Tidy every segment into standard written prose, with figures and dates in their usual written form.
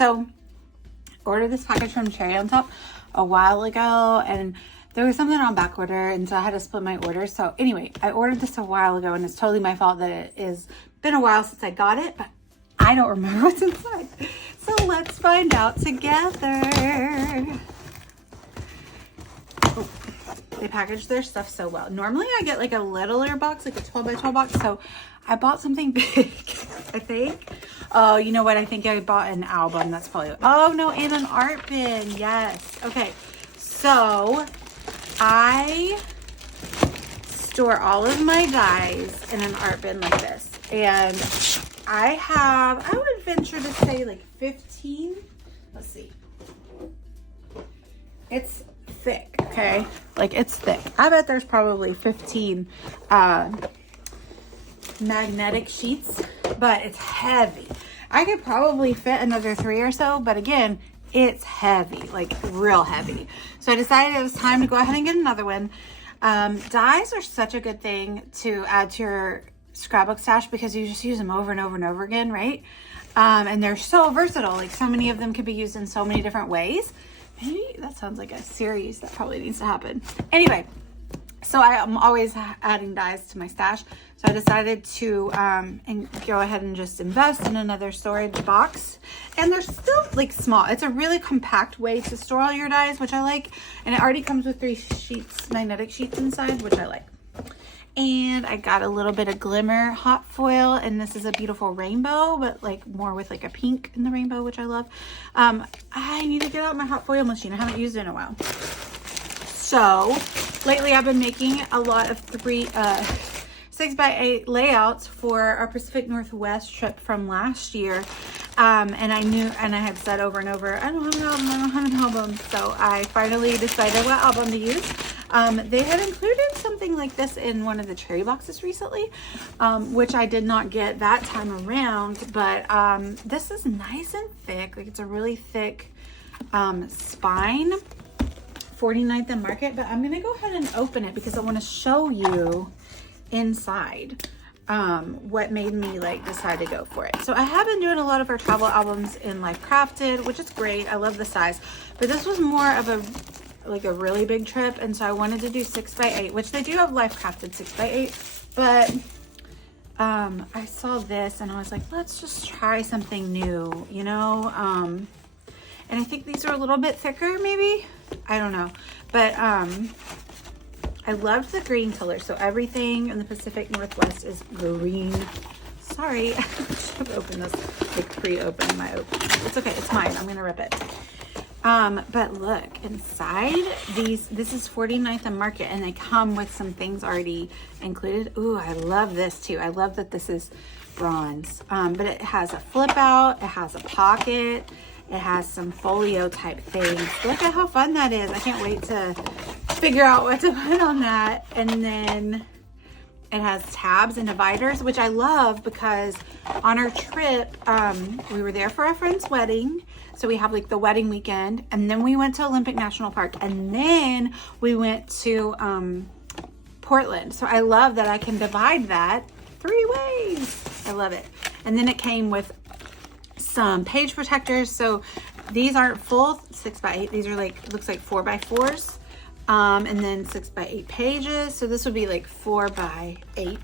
So ordered this package from Cherry on Top a while ago, and there was something on back order, and so I had to split my order. So anyway, I ordered this a while ago, and it's totally my fault that it is been a while since I got it, but I don't remember what's inside. So let's find out together. Oh, they package their stuff so well. Normally I get like a littler box, like a 12 by 12 box. So I bought something big, I think. Oh, you know what? I think I bought an album. That's probably, oh no, and an art bin. Yes. Okay. So I store all of my dies in an art bin like this. And I would venture to say like 15. Let's see. It's thick, okay? Like it's thick. I bet there's probably 15 magnetic sheets, but it's heavy. I could probably fit another 3 or so, but again, it's heavy, like real heavy. So I decided it was time to go ahead and get another one. Dies are such a good thing to add to your scrapbook stash because you just use them over and over and over again, right? And they're so versatile. Like so many of them can be used in so many different ways. Maybe that sounds like a series that probably needs to happen. Anyway, so I'm always adding dies to my stash. So I decided to and go ahead and just invest in another storage box. And they're still like small. It's a really compact way to store all your dies, which I like. And it already comes with 3 sheets, magnetic sheets inside, which I like. And I got a little bit of glimmer hot foil, and this is a beautiful rainbow, but like more with like a pink in the rainbow, which I love. I need to get out my hot foil machine. I haven't used it in a while. So lately I've been making a lot of 6x8 layouts for our Pacific Northwest trip from last year. And I had said over and over, I don't have an album. So I finally decided what album to use. They had included something like this in one of the cherry boxes recently, which I did not get that time around, but this is nice and thick. Like it's a really thick spine, 49th and Market, but I'm gonna go ahead and open it because I want to show you inside what made me like decide to go for it. So I have been doing a lot of our travel albums in Life Crafted, which is great. I love the size, but this was more of a really big trip, and so I wanted to do 6x8, which they do have Life Crafted 6x8, but I saw this and I was like, let's just try something new, you know. And I think these are a little bit thicker, maybe, I don't know, but I loved the green color. So everything in the Pacific Northwest is green. Sorry, I should have opened this, like pre-opened my open. It's okay, it's mine, I'm gonna rip it. But look inside this is 49th and Market, and they come with some things already included. Ooh, I love this too. I love that this is bronze. But it has a flip out, it has a pocket, it has some folio type things. Look at how fun that is. I can't wait to figure out what to put on that. And then it has tabs and dividers, which I love because on our trip, we were there for a friend's wedding. So we have like the wedding weekend, and then we went to Olympic National Park, and then we went to Portland. So I love that I can divide that 3 ways. I love it. And then it came with some page protectors. So these aren't full 6x8. These are like, looks like 4x4s. And then 6x8 pages. So this would be like 4x8.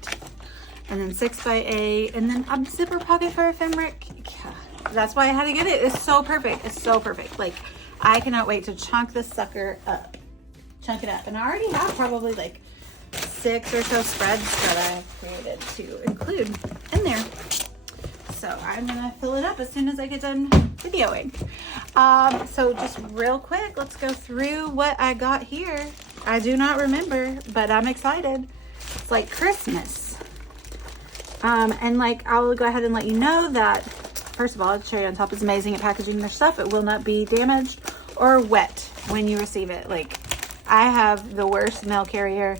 And then 6x8. And then a zipper pocket for ephemeric. Yeah. That's why I had to get it. It's so perfect. It's so perfect. Like, I cannot wait to chunk this sucker up. Chunk it up. And I already have probably like 6 or so spreads that I created to include in there. So I'm gonna fill it up as soon as I get done videoing. So just real quick, let's go through what I got here. I do not remember, but I'm excited. It's like Christmas. And like, I'll go ahead and let you know that, first of all, Cherry on Top is amazing at packaging their stuff. It will not be damaged or wet when you receive it. Like, I have the worst mail carrier.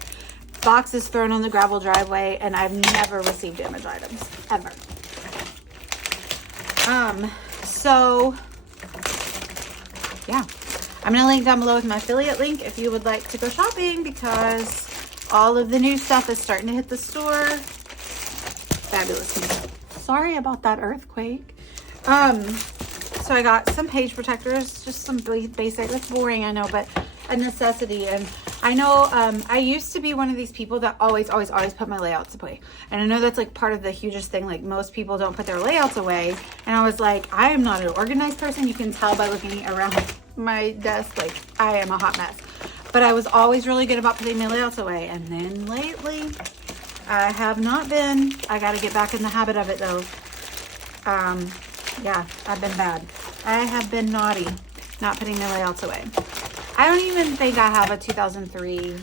Boxes thrown on the gravel driveway, and I've never received damaged items, ever. So yeah, I'm gonna link down below with my affiliate link if you would like to go shopping, because all of the new stuff is starting to hit the store. Fabulous. Sorry about that earthquake. So I got some page protectors, just some basic, that's boring, I know, but a necessity. And I know I used to be one of these people that always put my layouts away. And I know that's like part of the hugest thing, like most people don't put their layouts away. And I was like, I am not an organized person. You can tell by looking around my desk, like I am a hot mess. But I was always really good about putting my layouts away. And then lately, I have not been. I got to get back in the habit of it though. Yeah, I've been bad. I have been naughty, not putting my layouts away. I don't even think I have a 2003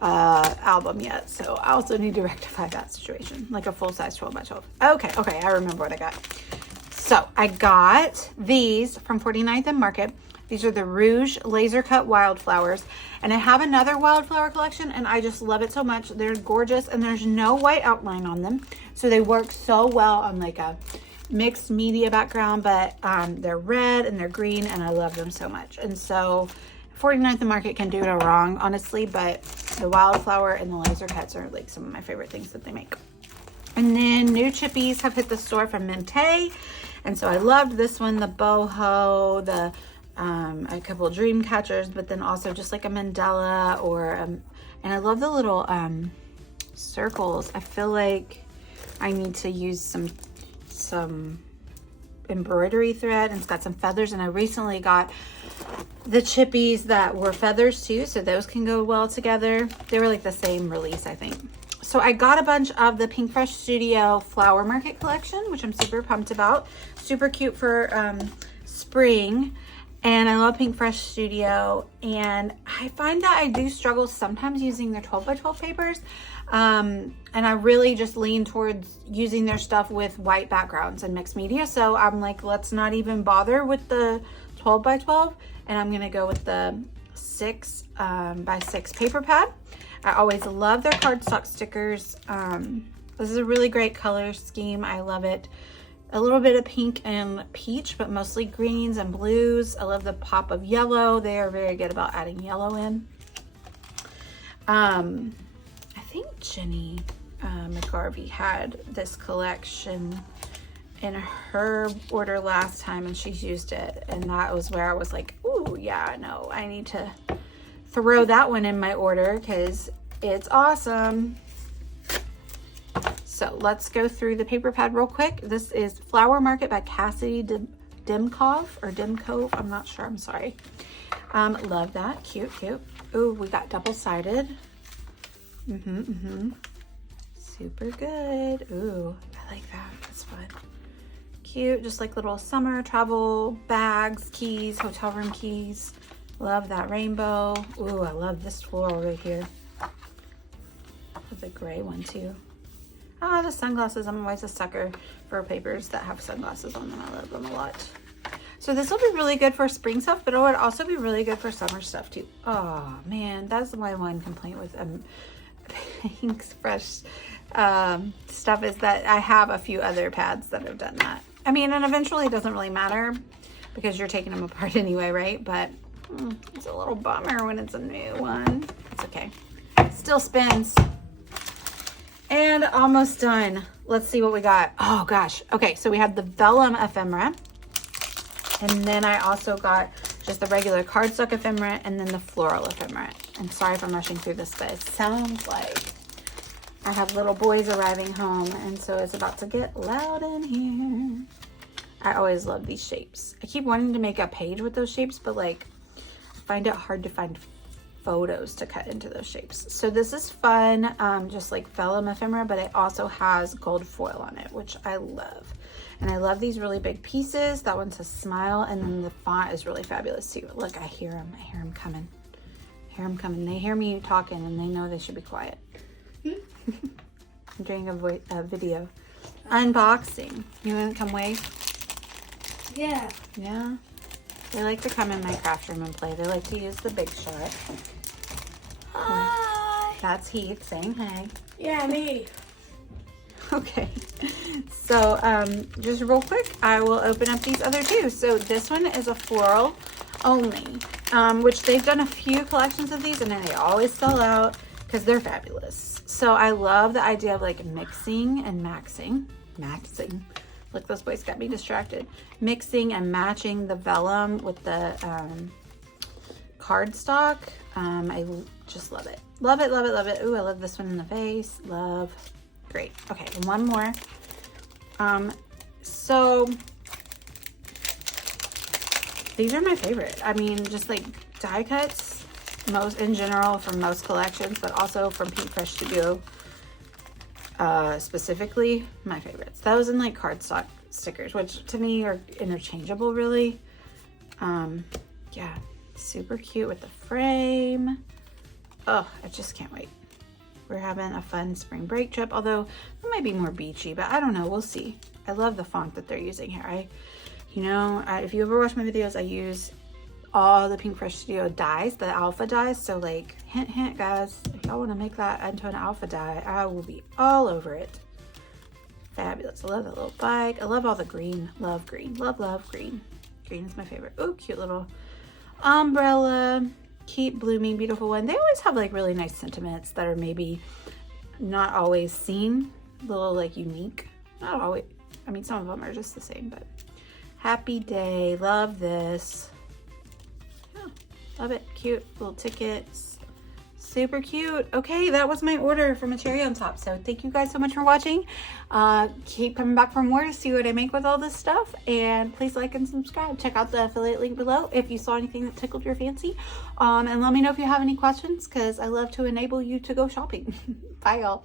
album yet, so I also need to rectify that situation, like a full-size 12 by 12. Okay, I remember what I got. So I got these from 49th and Market. These are the Rouge Laser Cut Wildflowers, and I have another wildflower collection, and I just love it so much. They're gorgeous, and there's no white outline on them, so they work so well on like a mixed media background, but they're red and they're green, and I love them so much. And so 49th and Market can do no wrong, honestly, but the wildflower and the laser cuts are like some of my favorite things that they make. And then new chippies have hit the store from Mente, and so I loved this one, the boho, the a couple of dream catchers, but then also just like a mandala or and I love the little circles. I feel like I need to use some embroidery thread, and it's got some feathers, and I recently got the chippies that were feathers too, so those can go well together. They were like the same release, I think. So I got a bunch of the Pink Fresh Studio Flower Market collection, which I'm super pumped about. Super cute for spring. And I love Pink Fresh Studio, and I find that I do struggle sometimes using their 12 by 12 papers. And I really just lean towards using their stuff with white backgrounds and mixed media. So I'm like, let's not even bother with the 12 by 12. And I'm gonna go with the 6 by 6 paper pad. I always love their cardstock stickers. This is a really great color scheme. I love it. A little bit of pink and peach, but mostly greens and blues. I love the pop of yellow. They are very good about adding yellow in. I think Jenny McGarvey had this collection in her order last time, and she's used it, and that was where I was like, ooh, yeah, no, I need to throw that one in my order because it's awesome. So let's go through the paper pad real quick. This is Flower Market by Cassidy Dimkov or Dimkov. I'm not sure. I'm sorry. Love that. Cute, cute. Ooh, we got double-sided. Super good. Ooh, I like that. That's fun. Cute. Just like little summer travel bags, keys, hotel room keys. Love that rainbow. Ooh, I love this floral right here. Love the gray one too. Oh, the sunglasses. I'm always a sucker for papers that have sunglasses on them. I love them a lot. So this will be really good for spring stuff, but it would also be really good for summer stuff too. Oh man, that's my one complaint with Pink Fresh stuff is that I have a few other pads that have done that. I mean, and eventually it doesn't really matter because you're taking them apart anyway, right? But it's a little bummer when it's a new one. It's okay. Still spins. And almost done. Let's see what we got. Oh gosh. Okay, so we have the vellum ephemera. And then I also got just the regular cardstock ephemera and then the floral ephemera. I'm sorry if I'm rushing through this, but it sounds like I have little boys arriving home, and so it's about to get loud in here. I always love these shapes. I keep wanting to make a page with those shapes, but like I find it hard to find photos to cut into those shapes. So this is fun, just like vellum ephemera, but it also has gold foil on it, which I love. And I love these really big pieces. That one says smile, and then the font is really fabulous too. Look, I hear them. I hear them coming. I hear them coming. They hear me talking, and they know they should be quiet. I'm doing a video unboxing. You want to come wave? Yeah. Yeah. They like to come in my craft room and play. They like to use the big shot. Hi. That's Heath saying hey. Yeah, me. Okay, so just real quick, I will open up these other two. So this one is a floral only, which they've done a few collections of these, and then they always sell out because they're fabulous. So I love the idea of like mixing and maxing, Look, those boys got me distracted. Mixing and matching the vellum with the cardstock. I just love it. Love it, love it, love it. Ooh, I love this one in the vase. Love. Great. Okay, one more. So these are my favorite. I mean, just like die cuts, most in general from most collections, but also from Pink Fresh Studio specifically, my favorites. Those and like cardstock stickers, which to me are interchangeable really. Yeah, super cute with the frame. Oh, I just can't wait. We're having a fun spring break trip, although it might be more beachy, but I don't know, we'll see. I love the font that they're using here. If you ever watch my videos, I use all the Pink Fresh Studio dies, the alpha dies. So like, hint, hint, guys, if y'all want to make that into an alpha die, I will be all over it. Fabulous. I love that little bike. I love all the green. Love green. Love, love green. Green is my favorite. Oh, cute little umbrella. Keep blooming, beautiful one. They always have like really nice sentiments that are maybe not always seen. A little like unique. Not always. I mean, some of them are just the same, but happy day. Love this. Yeah, love it. Cute little tickets. Super cute. Okay, that was my order from a cherry on top. So thank you guys so much for watching. Keep coming back for more to see what I make with all this stuff. And please like and subscribe. Check out the affiliate link below if you saw anything that tickled your fancy. And let me know if you have any questions, because I love to enable you to go shopping. Bye, y'all.